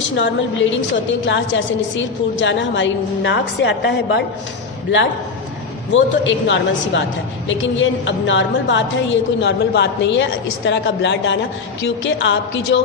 कुछ normal bleedings होती हैं क्लास, जैसे नसीर फूट जाना, हमारी नाक से आता है ब्लड, वो तो एक नॉर्मल सी बात है। लेकिन ये अब नॉर्मल बात है, ये कोई नॉर्मल बात नहीं है इस तरह का ब्लड आना, क्योंकि आपकी जो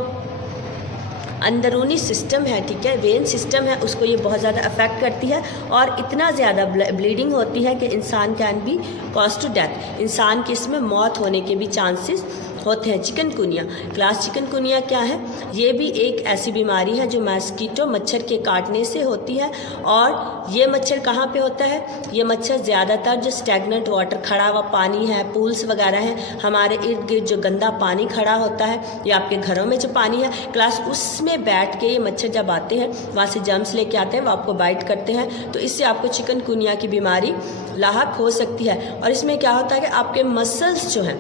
अंदरूनी सिस्टम है, ठीक है, वेन सिस्टम है, उसको ये बहुत ज़्यादा अफेक्ट करती है और इतना ज़्यादा ब्लीडिंग होती है कि इंसान can be cause to death, इंसान की इसमें मौत होने के भी चांसेस होते हैं। चिकनगुनिया क्लास, चिकनगुनिया क्या है? ये भी एक ऐसी बीमारी है जो मस्कीटो मच्छर के काटने से होती है। और ये मच्छर कहाँ पे होता है? ये मच्छर ज़्यादातर जो स्टैगनेंट वाटर, खड़ा हुआ पानी है, पूल्स वगैरह हैं, हमारे इर्द गिर्द जो गंदा पानी खड़ा होता है या आपके घरों में जो पानी है क्लास, उसमें बैठ के ये मच्छर जब आते हैं वहाँ से जर्म्स लेके आते हैं, वो आपको बाइट करते हैं, तो इससे आपको चिकनगुनिया की बीमारी लाहक हो सकती है। और इसमें क्या होता है कि आपके मसल्स जो हैं,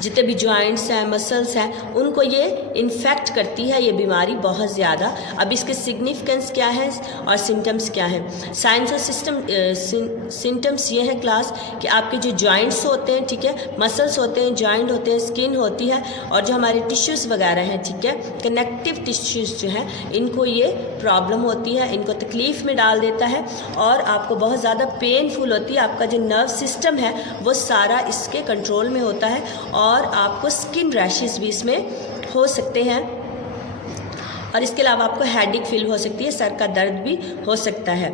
जितने भी जॉइंट्स हैं, मसल्स हैं, उनको ये इन्फेक्ट करती है ये बीमारी बहुत ज़्यादा। अब इसके सिग्निफिकेंस क्या है और सिम्टम्स क्या हैं? साइंस और सिम्टम्स ये है क्लास कि आपके जो जॉइंट्स होते हैं, ठीक है, मसल्स होते हैं, जॉइंट होते हैं, स्किन होती है, और जो हमारे टिश्यूज़ वगैरह हैं, ठीक है, कनेक्टिव टिश्यूज़ जो हैं, इनको ये प्रॉब्लम होती है, इनको तकलीफ़ में डाल देता है और आपको बहुत ज़्यादा पेनफुल होती है। आपका जो नर्व सिस्टम है वो सारा इसके कंट्रोल में होता है और आपको स्किन रैशेस भी इसमें हो सकते हैं। और इसके अलावा आपको हेडेक फील हो सकती है, सर का दर्द भी हो सकता है।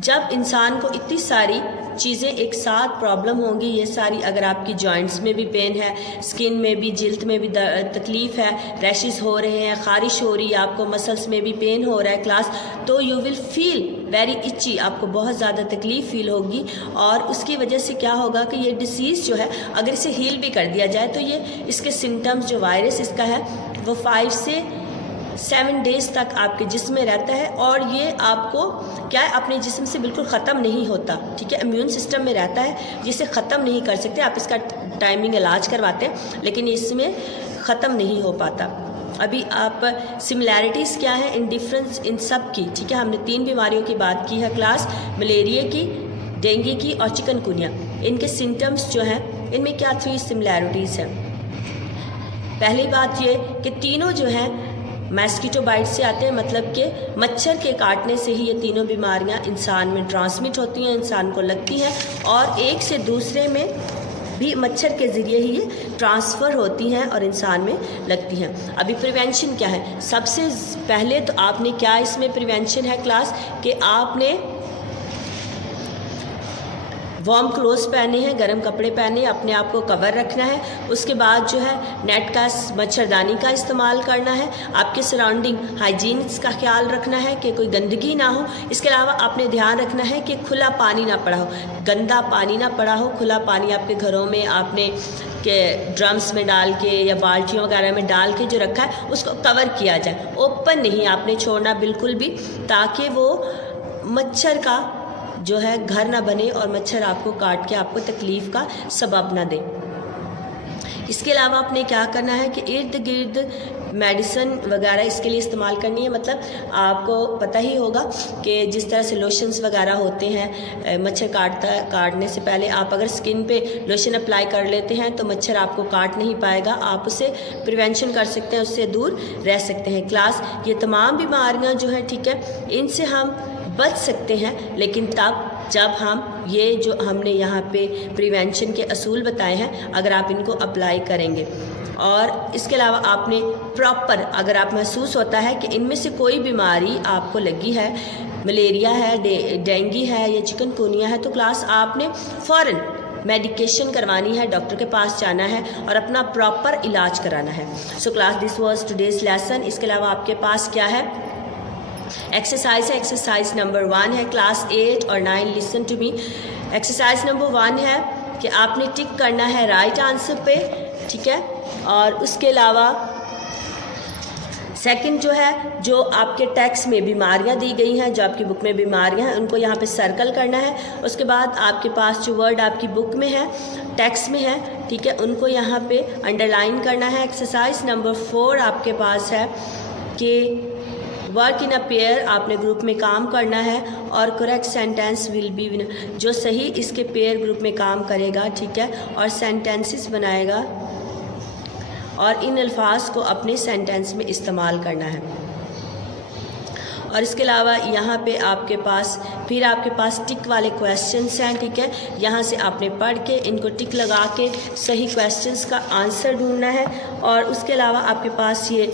जब इंसान को इतनी सारी चीज़ें एक साथ प्रॉब्लम होंगी, ये सारी, अगर आपकी जॉइंट्स में भी पेन है, स्किन में भी, जिल्द में भी तकलीफ़ है, रैशेस हो रहे हैं, ख़ारिश हो रही है, आपको मसल्स में भी पेन हो रहा है क्लास, तो यू विल फील वेरी इची, आपको बहुत ज़्यादा तकलीफ़ फील होगी। और उसकी वजह से क्या होगा कि ये डिसीज़ जो है अगर इसे हील भी कर दिया जाए तो ये इसके सिम्टम्स, जो वायरस इसका है वो 5 से 7 डेज़ तक आपके जिस्म में रहता है और ये आपको क्या है, अपने जिस्म से बिल्कुल ख़त्म नहीं होता, ठीक है, इम्यून सिस्टम में रहता है, जिसे ख़त्म नहीं कर सकते। आप इसका टाइमिंग इलाज करवाते हैं लेकिन इसमें ख़त्म नहीं हो पाता। अभी आप सिमिलैरिटीज़ क्या है इन डिफरेंस इन सब की, ठीक है, हमने 3 बीमारियों की बात की है क्लास, मलेरिया की, डेंगू की और चिकनगुनिया। इनके सिम्टम्स जो हैं इनमें क्या 3 सिमिलैरिटीज़ हैं। पहली बात ये कि तीनों जो हैं मस्कीटो बाइट से आते हैं, मतलब कि मच्छर के काटने से ही ये तीनों बीमारियां इंसान में ट्रांसमिट होती हैं, इंसान को लगती हैं और एक से दूसरे में भी मच्छर के ज़रिए ही ये ट्रांसफ़र होती हैं और इंसान में लगती हैं। अभी प्रिवेंशन क्या है? सबसे पहले तो आपने क्या इसमें प्रिवेंशन है क्लास कि आपने वार्म क्लोथ्स पहने हैं, गर्म कपड़े पहने, अपने आप को कवर रखना है। उसके बाद जो है नेट का, मच्छरदानी का इस्तेमाल करना है। आपके सराउंडिंग हाइजीन्स का ख्याल रखना है कि कोई गंदगी ना हो। इसके अलावा आपने ध्यान रखना है कि खुला पानी ना पड़ा हो, गंदा पानी ना पड़ा हो। खुला पानी आपके घरों में आपने के ड्रम्स में डाल के या बाल्टियों वगैरह में डाल के जो रखा है उसको कवर किया जाए, ओपन नहीं आपने छोड़ना बिल्कुल भी, ताकि वो मच्छर का जो है घर ना बने और मच्छर आपको काट के आपको तकलीफ़ का सबब ना दे। इसके अलावा आपने क्या करना है कि इर्द गिर्द मेडिसिन वगैरह इसके लिए इस्तेमाल करनी है। मतलब आपको पता ही होगा कि जिस तरह से लोशंस वगैरह होते हैं, मच्छर काटने से पहले आप अगर स्किन पे लोशन अप्लाई कर लेते हैं तो मच्छर आपको काट नहीं पाएगा, आप उससे प्रिवेंशन कर सकते हैं, उससे दूर रह सकते हैं। क्लास, ये तमाम बीमारियाँ जो हैं, ठीक है, इनसे हम बच सकते हैं, लेकिन तब जब हम ये जो हमने यहाँ पे प्रिवेंशन के असूल बताए हैं अगर आप इनको अप्लाई करेंगे। और इसके अलावा आपने प्रॉपर, अगर आप महसूस होता है कि इनमें से कोई बीमारी आपको लगी है, मलेरिया है, डेंगू है या चिकनगुनिया है, तो क्लास आपने फ़ौरन मेडिकेशन करवानी है, डॉक्टर के पास जाना है और अपना प्रॉपर इलाज कराना है। So class, this was today's lesson. इसके अलावा आपके पास क्या है? एक्सरसाइज है। एक्सरसाइज नंबर 1 है क्लास 8 और 9, listen to me. Exercise number 1 है कि आपने टिक करना है राइट आंसर पे, ठीक है, और उसके अलावा सेकंड जो है, जो आपके टेक्स्ट में बीमारियां दी गई हैं, जो आपकी बुक में बीमारियां हैं, उनको यहाँ पे सर्कल करना है। उसके बाद आपके पास जो वर्ड आपकी बुक में है, टेक्स्ट में है, ठीक है, उनको यहाँ पे अंडरलाइन करना है। एक्सरसाइज नंबर 4 आपके पास है कि वर्क इन अ पेयर, आपने ग्रुप में काम करना है और करेक्ट सेंटेंस विल बी, जो सही इसके पेयर ग्रुप में काम करेगा, ठीक है, और सेंटेंसेस बनाएगा और इन अल्फाज को अपने सेंटेंस में इस्तेमाल करना है। और इसके अलावा यहाँ पे आपके पास टिक वाले क्वेश्चंस हैं, ठीक है। यहाँ से आपने पढ़ के इनको टिक लगा के सही क्वेश्चंस का आंसर ढूंढना है। और उसके अलावा आपके पास ये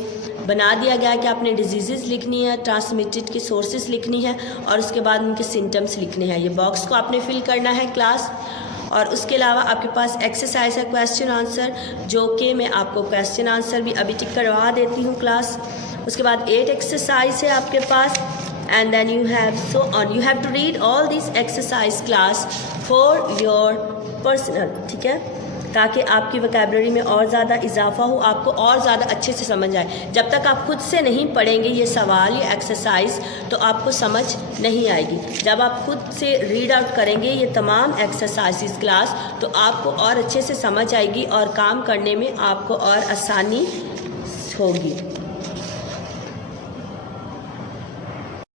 बना दिया गया है कि आपने डिजीज़ लिखनी है, ट्रांसमिटेड की सोर्सेज लिखनी है और उसके बाद उनके सिम्टम्स लिखने हैं। ये बॉक्स को आपने फिल करना है क्लास। और उसके अलावा आपके पास एक्सरसाइज है क्वेश्चन आंसर, जो कि मैं आपको क्वेश्चन आंसर भी अभी टिक करवा देती हूँ क्लास। उसके बाद 8 एक्सरसाइज है आपके पास and then you have to read all this exercise class for your personal, ठीक है, ताकि आपकी वोकैबुलरी में और ज़्यादा इजाफा हो, आपको और ज़्यादा अच्छे से समझ आए। जब तक आप खुद से नहीं पढ़ेंगे ये सवाल ये एक्सरसाइज तो आपको समझ नहीं आएगी। जब आप खुद से रीड आउट करेंगे ये तमाम एक्सरसाइज क्लास तो आपको और अच्छे से समझ आएगी और काम करने में आपको और आसानी होगी।